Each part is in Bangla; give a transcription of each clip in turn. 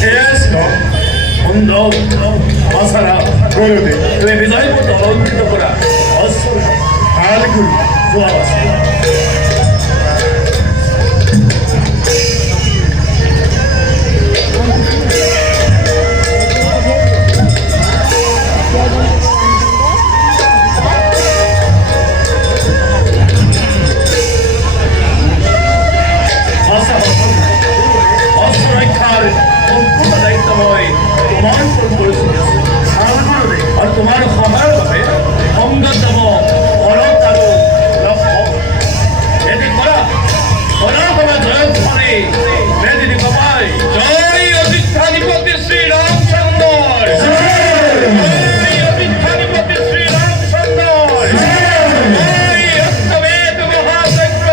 এসো বন্ধু আসারা গরুদে তুমি বিজয় মতো অলঙ্কৃত করা অস্ত্র হালগুল জোয়াস তোমার খবর হবে অঙ্গতম অরতারু এতে করা অনাগমা জয়ধ্বনি মেদিনী কপাই জয় অধিষ্ঠাধিপতি শ্রীরামচন্দ্র জয় অধিষ্ঠাধিপতি শ্রীরামচন্দ্র জয় অষ্টবেদ মহাচক্র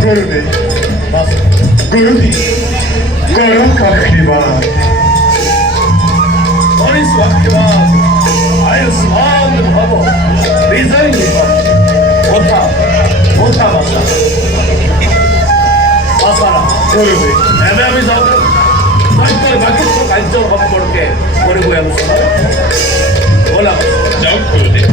গুরুদেব গুরুদেব करो का आशीर्वाद और इस वक्त के बाद आयुष्मान भव विजय होता होता बसा आसारा गुरुदेव एवं আমি যাও তারপর বাকি সব কার্য হবে করকে করে বই আমি বলা যাও গুরুদেব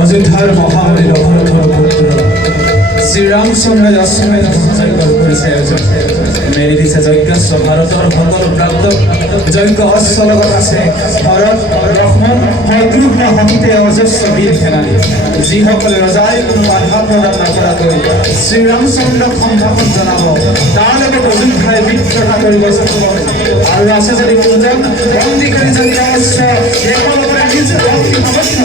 অযোধ্যার মহাবলী রঘুনাথর পুত্র শ্ৰীৰামচন্দ্ৰ অশ্বমেধ যজ্ঞৰ কৰিছে আয়োজন মেৰি দিছে যজ্ঞ ভাৰতৰ সকলো প্ৰাপ্ত যজ্ঞ অশ্ব লগত আছে ভৰত লক্ষ্মণ শত্ৰুঘ্ন সহিতে অজস্ৰ বীৰ সেনানী যিসকলে ৰজাই কোনো বাধা প্ৰদান নকৰাকৈ শ্ৰীৰামচন্দ্ৰক সম্ভাষণ জনাব তাৰ লগত অযোধ্যাই বিদ্ৰোহ কৰিব আৰু আছে যদি কোনজন বন্দী কৰি যদি অৱশ্য একেলগে নিজ ভক্তি সমৰ্থ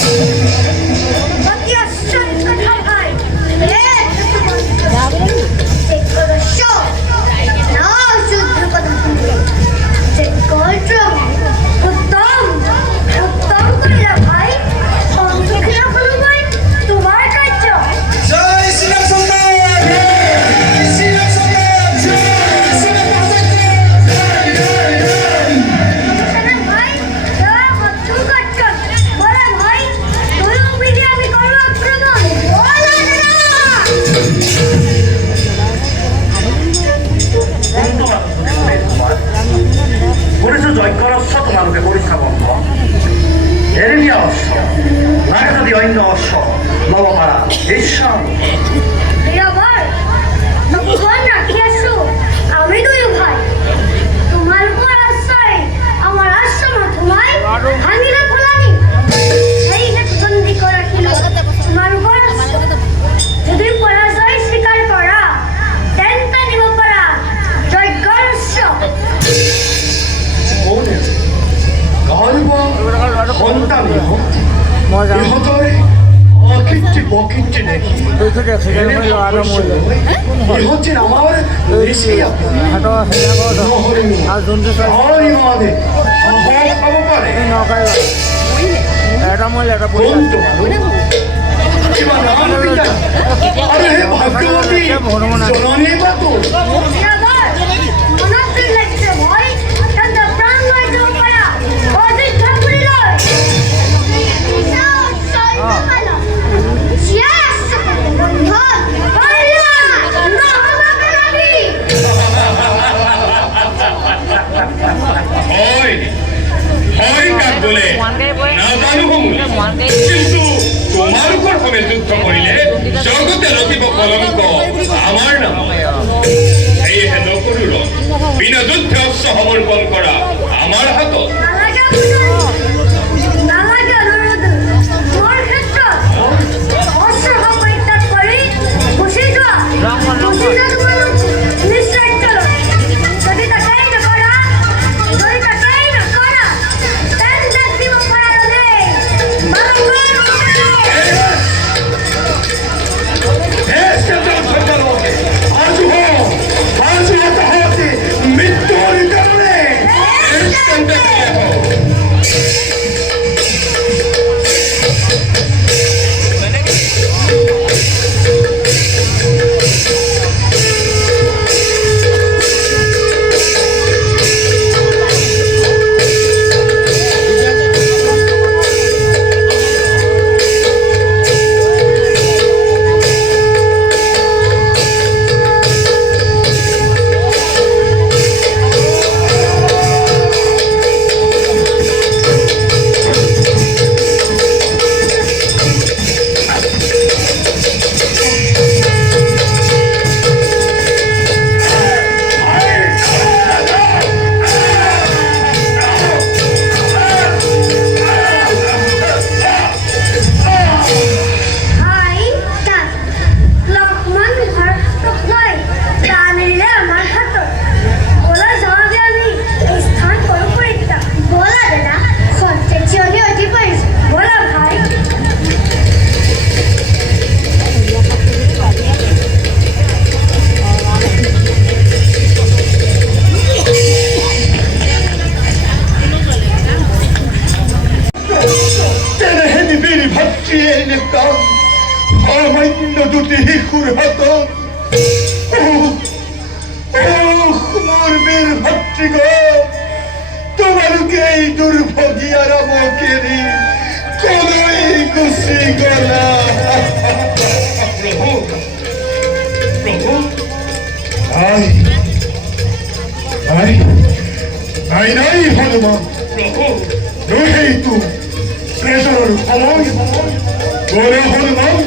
ওরে হনুমান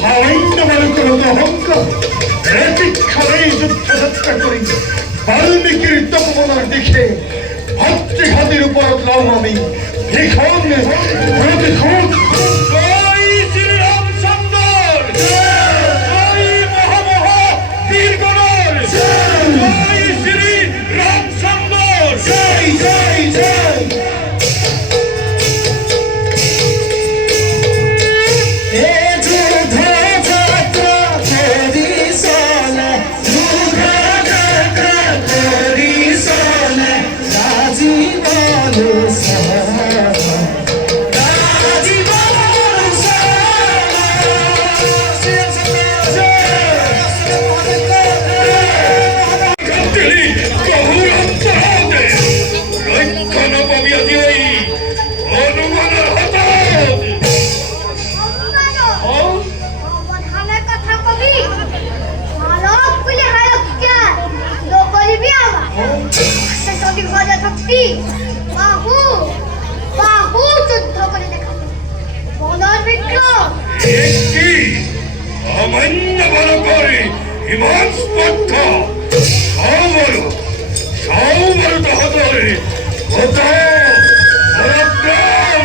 সামান্য মানুষের হতো অহংকার একইখানেই যুদ্ধযাত্রা করি বাল্মীকির তপবনের দিকে ভক্তঘাতির উপর উঠলাম আমি ভিখন প্রতিখন জয় শ্রীরামচন্দ্র জয় মহামহা বীরগণর জয় শ্রী রামচন্দ্র জয় জয় জয় বাহু বাহু যুদ্ধ করে দেখাবো বলার বিক্রম একটি সামান্য বড় করে হিমাল স্পর্ধা সৌবর হতরে কত পরাক্রম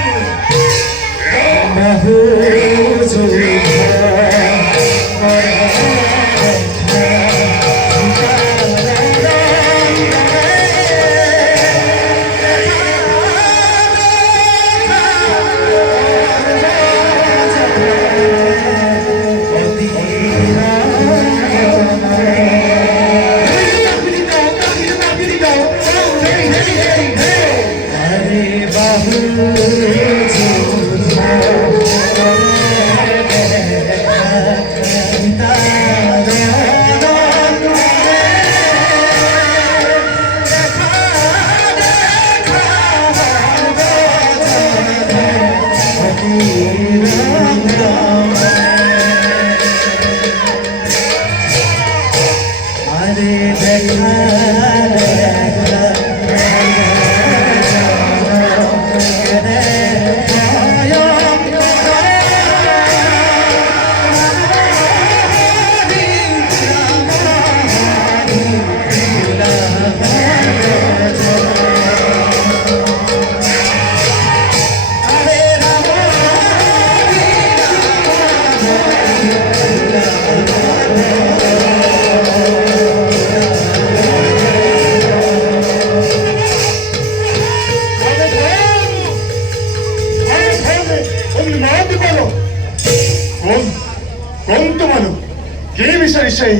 সেই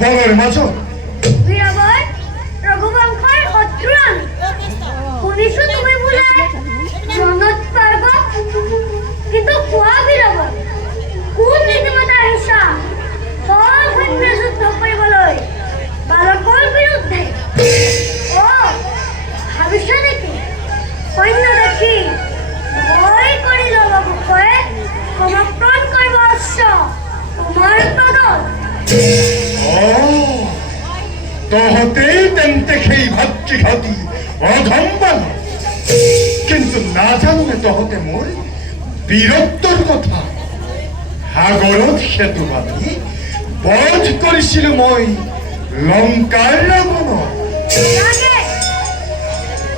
বনের মাঝ বীরাবর রঘুবংশের শত্রু আমি শুনিছো তুমি বোলে জনত পাৰ্বত কিন্তু কোৱা বীৰাবৰ কোন নীতিমতাৰ হিচাপ সব সৈন্য যুদ্ধ কৰিবলৈ বালকৰ বিৰুদ্ধে ভাবিছা নেকি সৈন্য দেখি ভয় কৰি ল'ব বিষয়ে সমৰ্পণ কৰিব অৱশ্য তোমাৰ পদত তহতেই তেন্তে সেই ভাতৃঘাতী অধম্বান কিন্তু না জানে তহতে মোৰ বীৰত্বৰ কথা সাগৰত সেতু বান্ধি বধ কৰিছিলো মই লংকাৰ ৰাৱণক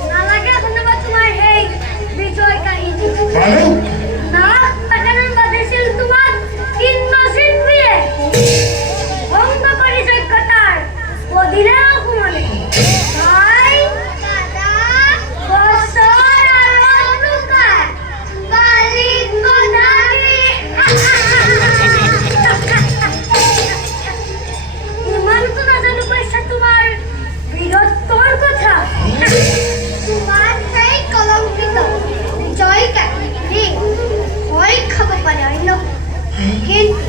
নালাগে ধন্যবাদ তোমাৰ সেই বিজয় কাহিনী বালক না তাকানোর বাদেছিল তোমার কিন্নসিন বিয়ে ভঙ্গ করি যোগ্যতার বদিলে অপমানে তাই দাদা বছর আর লুকায় বালিক গদারি ইমান তো না জানো পয়সা তোমার বীরত্বর কথা তোমার সেই কলঙ্কিত বিজয় কাহিনী ভয় খাব পারে অন্য কিন্তু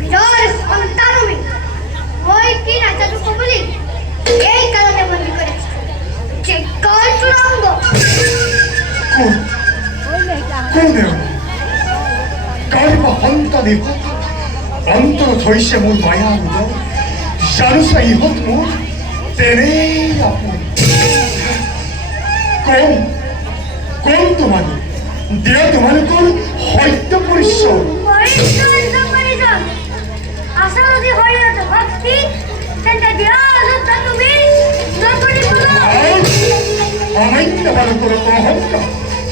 বিজয় সন্তান ভয় কি না জানো বলি এই কারণে বন্দি করেছে যে কাল চূড়াঙ্গ কোনেও কারিবা সন্তানে অন্তর থৈছে মোৰ মায়া উদয় জানো চাই ইহঁত মোৰ তেনেই আপোন কোন তোমালোক দিয়া তোমালোকৰ সত্য পৰিচয় সামান্য বালকৰ অহংকাৰ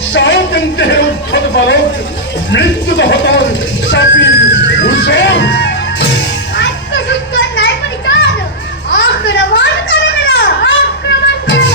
চাওঁ তেন্তে হে উদ্ধত বালক মৃত্যুদহতৰ চাপিৰ ওচৰ আত্মযুদ্ধ নাই পরিচালন আক্রমণ করে দিল আক্রমণ করে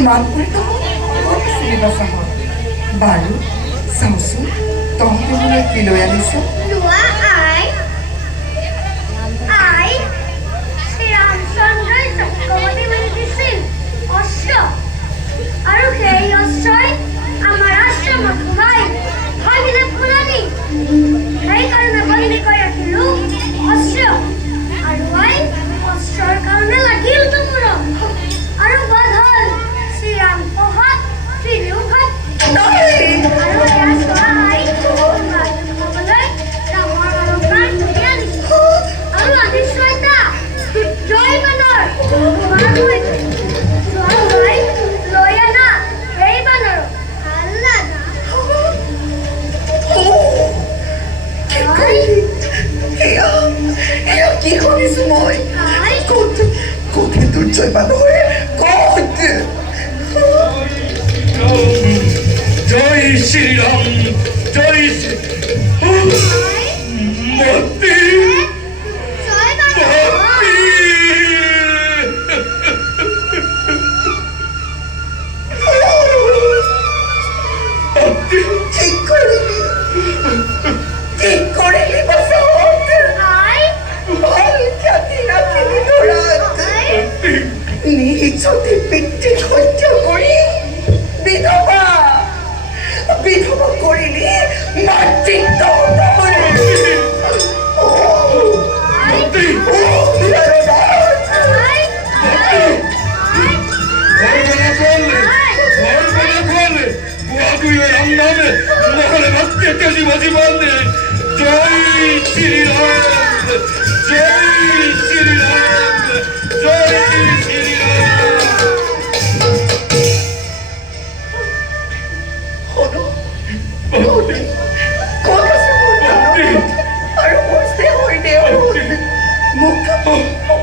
ইমান কৰিতো মোক চিনিব চাহ বাৰু চাওঁচোন তহঁতে মোলৈ কি লৈ আনিছ লোৱা আই শ্ৰীৰামচন্দ্ৰই চক্ৰৱৰ্তী বুলি দিছিল অস্ত্ৰ আৰু সেই অস্ত্ৰই আমাৰ আশ্ৰমত সোমাই ভাঙিলে ফুলনি সেইকাৰণে বন্দী কৰি ৰাখিলো অস্ত্ৰ আৰু আই অস্ত্ৰৰ কাৰণে লাগিল তোমোৰ আৰু বাদ হ'ল শ্ৰীৰাম পঢ়াত ত্ৰিলোকত আৰু এয়া চোৱা আই ক'বলৈ ৰামৰ অলংকাৰ ধুই আনিছো আৰু আনিছো এটা জয় বানৰ তোমাৰ সৈতে চোৱা লৈ লৈ আনা সেই বানৰ ভাল লাগা কি শুনিছো মই ক'ত ক'তহে তোৰ জয় বানৰ ক'ত জয় শ্রীরাম জয় মতি জয় বানৰ ঠিক কৰিলি বসন্ত আই ভাল খ্যাতি ৰাখিলি তোৰাত নিজ পিতৃক হত্যা কৰি নামে নহলে ভক্তি কেজি জীবনে জয় শ্রীরাম জয় শ্রীরাম জয় শ্রীরাম। হলো কলকাছে আৰু বসে হইনে মুখ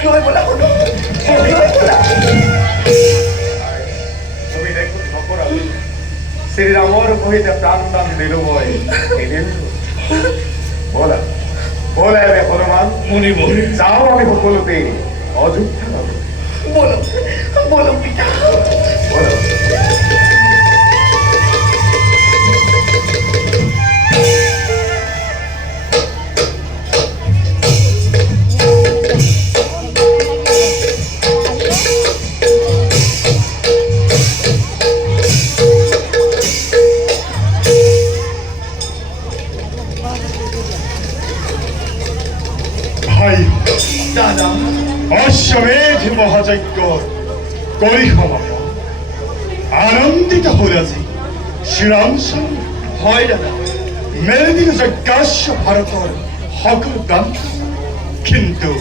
লয় বলা হলো তুমি দেখো নকরা শ্রীরামর কহিতে প্রাণ দান দিল বই বলা বলা রে হনুমান মুনি বলে যাও আমি সকলতে অযোধ্যা বলো বলো পিতা বলো। ভাই দাদা অশ্বমেধ মহাযজ্ঞ করি সমাপন আনন্দিত হল আজি শ্রীরাম সঙ্গে হয় দাদা মেদিনী যজ্ঞাস্য ভারতৰ সকলো দান্ত কিন্তু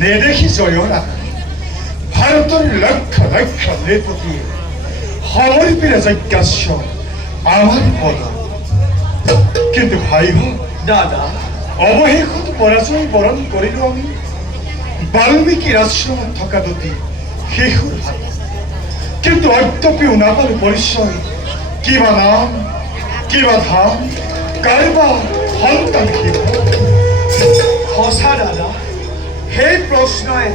নেদেখি জয়ৰা ভাৰতৰ লক্ষ লক্ষ নৃপতিয়ে সমৰ্পিত যজ্ঞাস্য আমাৰ পদ কিন্তু ভাই দাদা অৱশেষত পৰাজয় বৰণ কৰিলো আমি বাল্মীকিৰ আশ্ৰমত থকা দুটি শিশুৰ হাত কিন্তু অদ্যপিও নাপালো পৰিচয় কিবা নাম কিবা ধাম কাৰোবাৰ সন্তান সঁচা দাদা সেই প্ৰশ্নই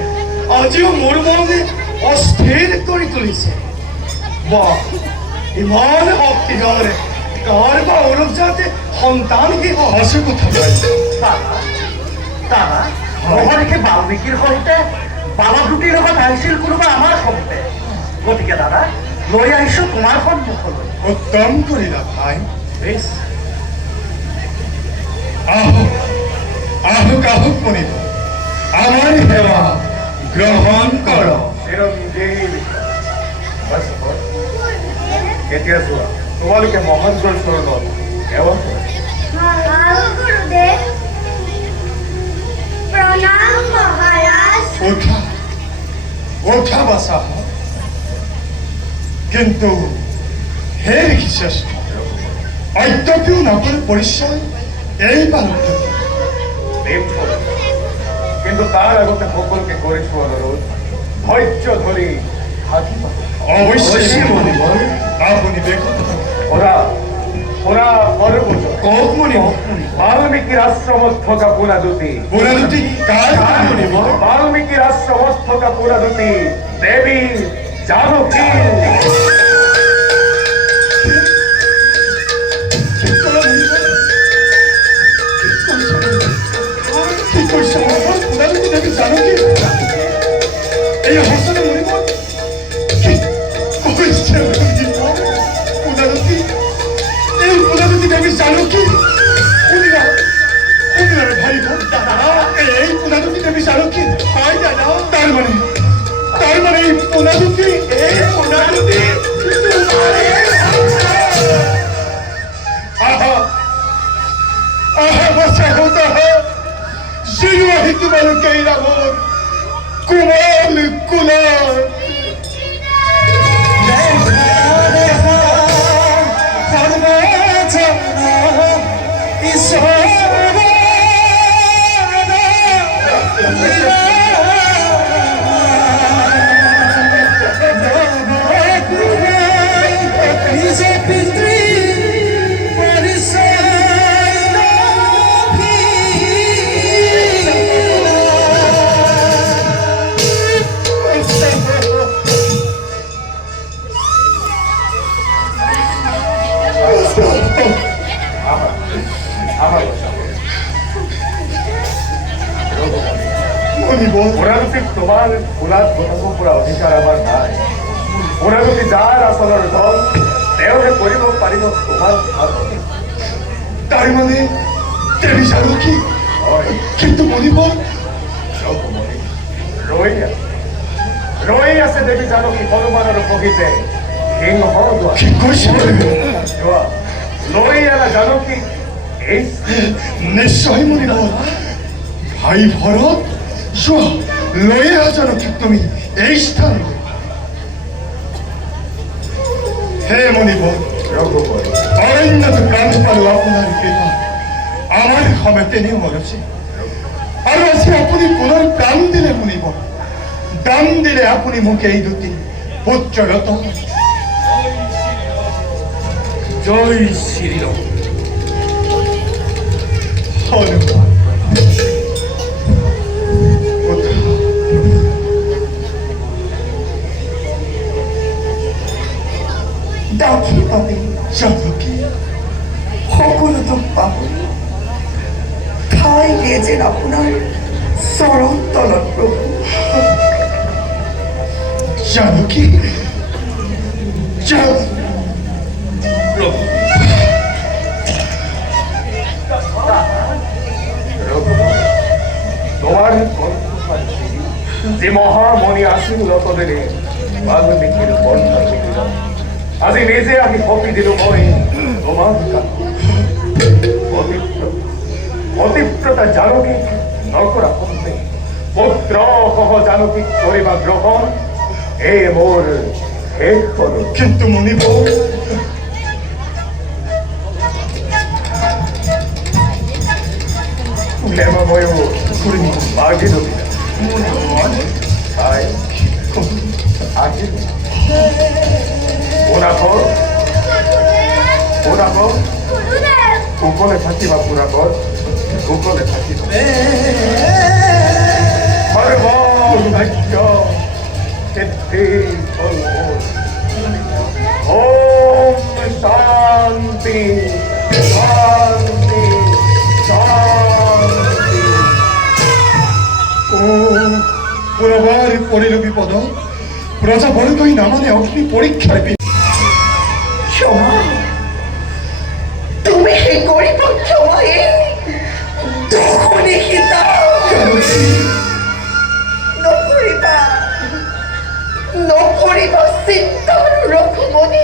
আজিও মোৰ মনে অস্থিৰ কৰি তুলিছে বাহ ইমান শক্তিৰে কাৰোবাৰ অনুযাতে সন্তান কি সঁচা কথা ভাই দাদা মহৰ্ষি বাল্মীকিৰ সৈতে বাবা দুটিৰ লগত আহিছিল কোনোবা আমাৰ সৈতে গতিকে দাদা লৈ আহিছো তোমাৰ সন্মুখলৈ উত্তম কৰিলা ভাই বেছ আহক আহক আহক মনিব আমাৰ সেৱা গ্ৰহণ কৰ চিৰঞ্জীৱী বছ বছ। এতিয়া চোৱা তোমালোকে মহানগৰ চৰণত সেৱা কৰা। ভাল গুৰুদেৱ প্ৰণাম মহাৰাজ উঠা উঠা বাচা কিন্তু হে ঋষিশ্ৰেষ্ঠ অদ্যপিও নাপাল পৰিচয় এই বালক প্ৰেম কৰোঁ। কিন্তু তাৰ আগতে সকলোকে কৰিছো অনুৰোধ ধৈৰ্য ধৰি থাকিবা। অৱশ্যে মনিব আপুনি দেখোন ওরা ওরা পরবজ কওক মনিব বাল্মীকির আশ্রমত থকা পুরা দুটি বুঢ়া দুটি কাৰ মনিব বাল্মীকির আশ্রমত থকা পুরা দুটি দেবী জানকী কি কৈছে বুঢ়া দুটি দেৱী জানো কি এই সঁচাতে মনিব কি কৈছে বুঢ়া দুটি এই বুঢ়া দুটি দেৱী জানো কি শুনিলা শুনিলা ভাই দাদা এই বুঢ়া দুটি দেৱী জানো কি হয় দাদা তাৰ মানে এই বুঢ়া দুটি আহা আহা বসে হতা জিরো হিতু বালুকে রাবণ কুমাল কুলার ওরা যদি তোমার ফুলাত গঠন পুরা অধিকার আমার নাই ওরা যদি যার আসলের দল তেওঁহে কৰিব পাৰিব তোমাৰ ভাল তার মানে দেবী জানো কি কিন্তু মনিব ৰৈ আছে দেৱী জানকী হনুমানৰ পহিতে সিংহ কি কৈছে যোৱা জানো কি এই নিশ্চয় মনিব ভাই ভরত যোৱা লৈ আহা জানকীক তুমি এই স্থান হে মনিব ৰঘুপতি অৰণ্যত প্ৰাণ পালো আপোনাৰ কৃপা আমাৰ সমেতে মৰছে আৰু আজি আপুনি পুনৰ প্ৰাণ দিলে মনিব দান দিলে আপুনি মোক এই দুটি পুত্ৰ ৰতন জয় শ্রীরাম হনুমান ডাকি পাবি জানকী সকলো দুখ পাহৰি ঠাই দিয়ে যেন আপোনাৰ চৰণ তলত প্ৰভু জানকী প্রভু তোমার কণ্ঠপাঠী যে মহামণি আসিল লতদেরে বাল্মীকির বন্ধ দিল আজি নিজে আমি কপি দিল মই তোমার পতিব্রতা জানকী নকরা হতে পুত্র কহ জানকী করিবা গ্রহণ এ মোর হেদ করো কিন্তু মনিব লেমময় করিনি বাগি দবিনা তাই আগে পুরাকর কুকলে থাকিবা পুরাকর কুকলে থাকিবা সর্বভাগ্য ক্ষেত্রে ওম শান্তি শান্তি শান্তি পুনবার পড়িল বিপদ প্রজা বড়ই নামানে অগ্নি পরীক্ষার ক্ষমা তুমি হে কৰিব ক্ষমা এই দুখনি সীতা নকৰিবা চিন্তাৰ ৰঘুমণি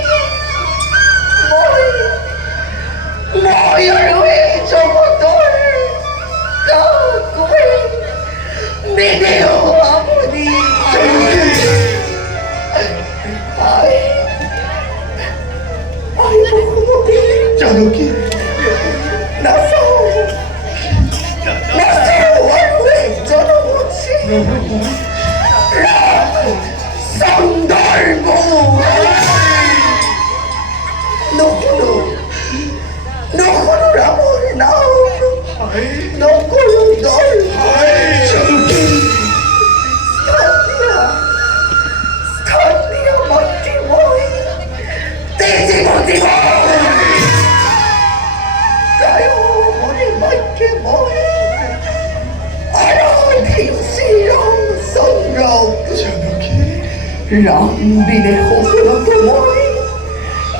মই আৰু এই জগতৰ কাকোৱে নিদিও আপুনি জানকী নকৰো ৰামৰ নাম নকৰো দল স্থানীয় মন্ত্ৰী মই তেজীমতী তায়ো মনে বাক্যে মই আৰাধিম শ্ৰীৰামচন্দ্ৰ জানকী ৰাম বিনে সকলোতো মই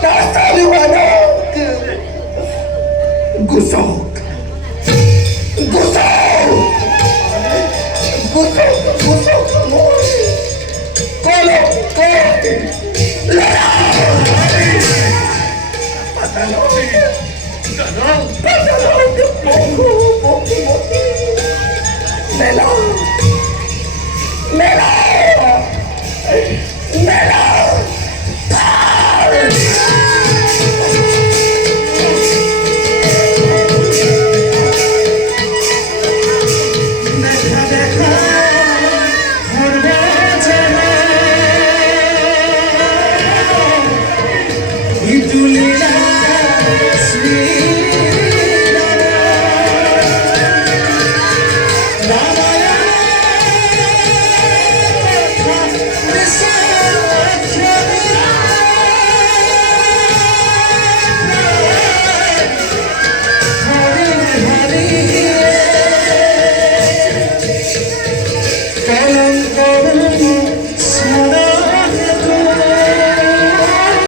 নাচালো আনক গুচক